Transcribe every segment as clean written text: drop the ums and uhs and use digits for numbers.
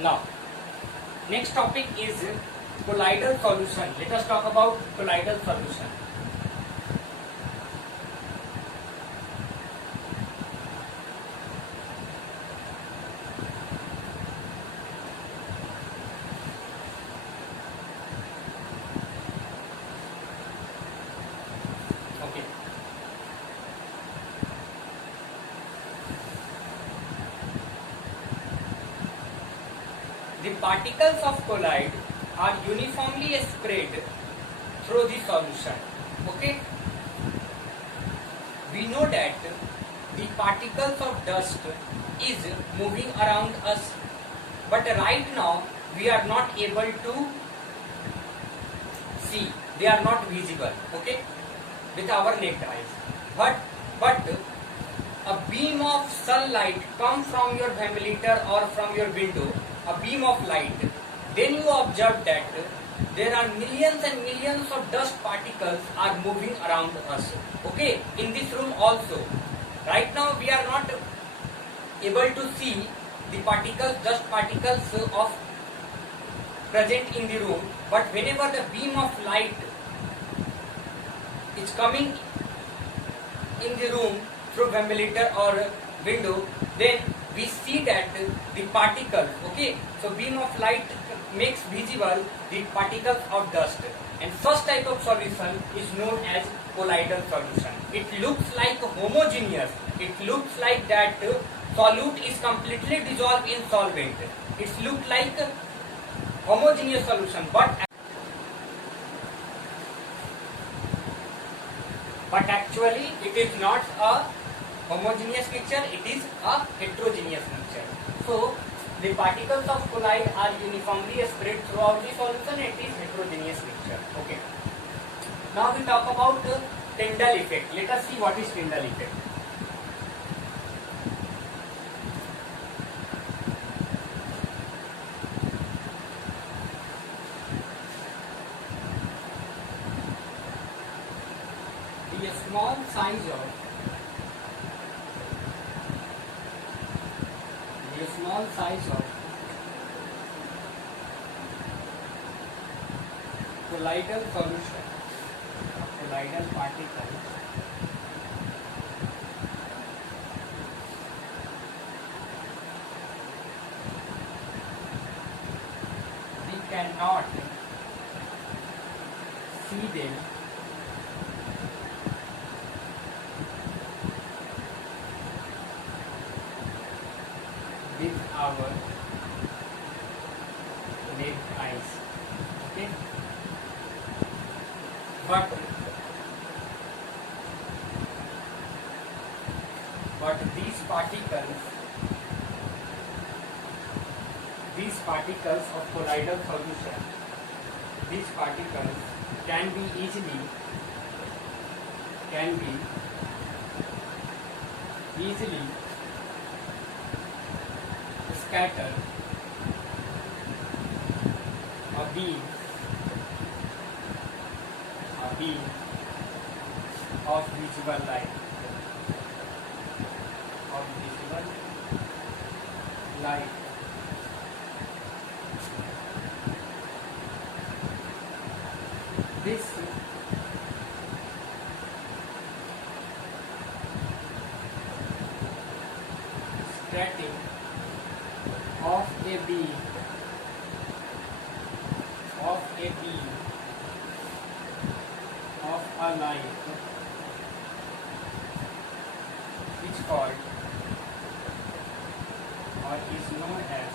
Now, next topic is colloidal solution. Let us talk about colloidal solution. Okay. The particles of colloid are uniformly spread through the solution. Okay. We know that the particles of dust is moving around us, but right now we are not able to see. They are not visible. Okay, with our naked eyes. But a beam of sunlight come from your ventilator or from your window, a beam of light, then you observe that there are millions and millions of dust particles are moving around us. Okay, in this room also. Right now we are not able to see the particles, dust particles of present in the room, but whenever the beam of light is coming in the room through ventilator or window, then we see that the particles, okay, so beam of light makes visible the particles of dust, and such type of solution is known as colloidal solution. It looks like homogeneous, it looks like that solute is completely dissolved in solvent. It looks like homogeneous solution, but actually it is not a homogeneous mixture, it is a heterogeneous mixture. So the particles of colloid are uniformly spread throughout the solution, it is heterogeneous mixture. Okay. Now we talk about Tyndall effect. Let us see what is Tyndall effect. The small size of colloidal solution, colloidal particles we cannot see them with our naked eyes. Okay, but these particles of colloidal solution, these particles can be easily scattered a beam of visible light, This scattering of a beam of a light is called or is known as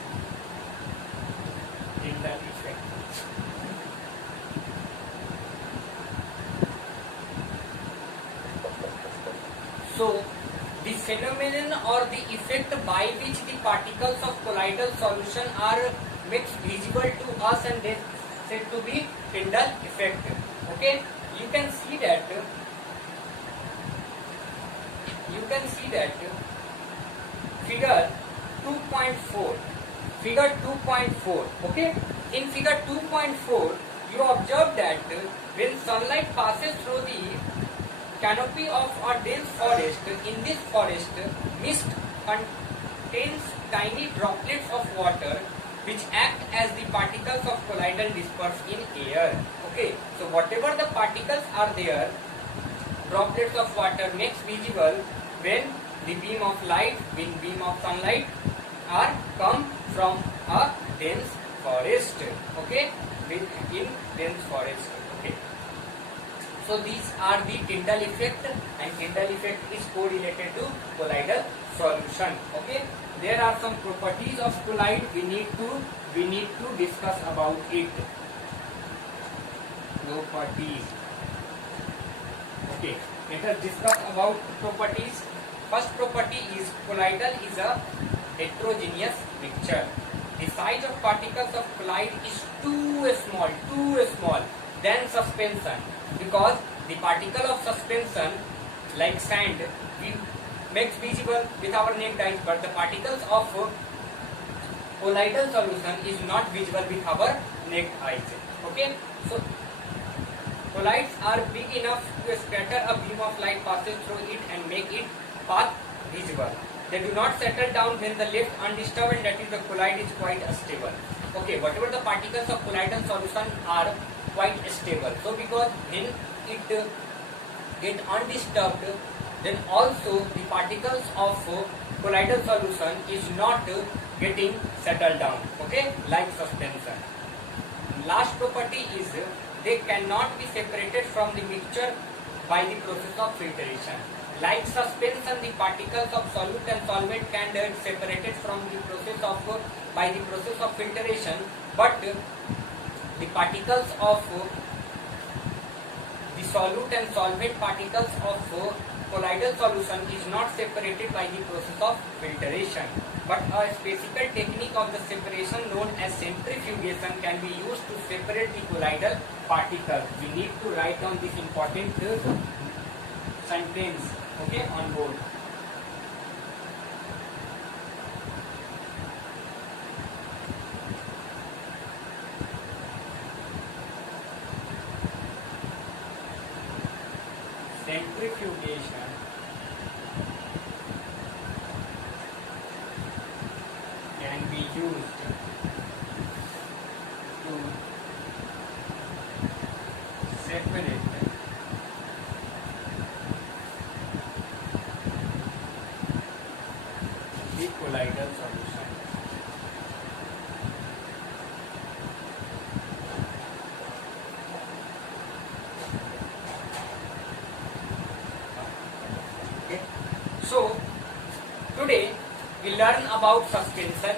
Tyndall effect. So the phenomenon or the effect by which the particles of colloidal solution are made visible to us, and they said to be Tyndall effect. Okay, you can see that figure 2.4. Okay, in figure 2.4 you observe that when sunlight passes through the canopy of a dense forest, in this forest mist contains tiny droplets of water which colloidal dispersed in air. Okay, so whatever the particles are there, droplets of water makes visible when the beam of light, beam of sunlight are come from a dense forest. Okay, in dense forest. Okay, so these are the Tyndall effect, and Tyndall effect is correlated to colloidal solution. Okay, there are some properties of colloid we need to discuss about it. Properties. Okay, let us discuss about properties. First property is colloidal is a heterogeneous mixture. The size of particles of colloid is too small than suspension, because the particle of suspension like sand we makes visible with our naked eyes, but the particles of colloidal solution is not visible with our naked eyes. Okay, so colloids are big enough to scatter a beam of light passes through it and make its path visible. They do not settle down when the left undisturbed, and that is the colloid is quite stable. Okay, whatever the particles of colloidal solution are quite stable. So because when it get undisturbed, then also the particles of colloidal solution is not getting settled down. Okay, like suspension. Last property is they cannot be separated from the mixture by the process of filtration. Like suspension, the particles of solute and solvent can get separated from the process of by the process of filtration, but the particles of the solute and solvent particles of colloidal solution is not separated by the process of filtration. But a specific technique of the separation known as centrifugation can be used to separate the colloidal particles. We need to write down this important sentence, okay, on board. Centrifugation can be used to separate the colloidal solution. Okay. So today we learn about suspension,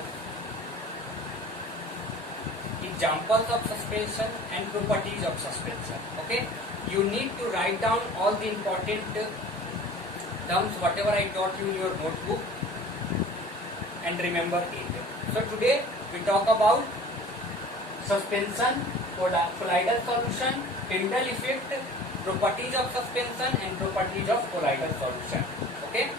examples of suspension and properties of suspension. Okay, you need to write down all the important terms whatever I taught you in your notebook and remember it. So today we talk about suspension, colloidal solution, Tyndall effect, properties of suspension and properties of colloidal solution. Okay.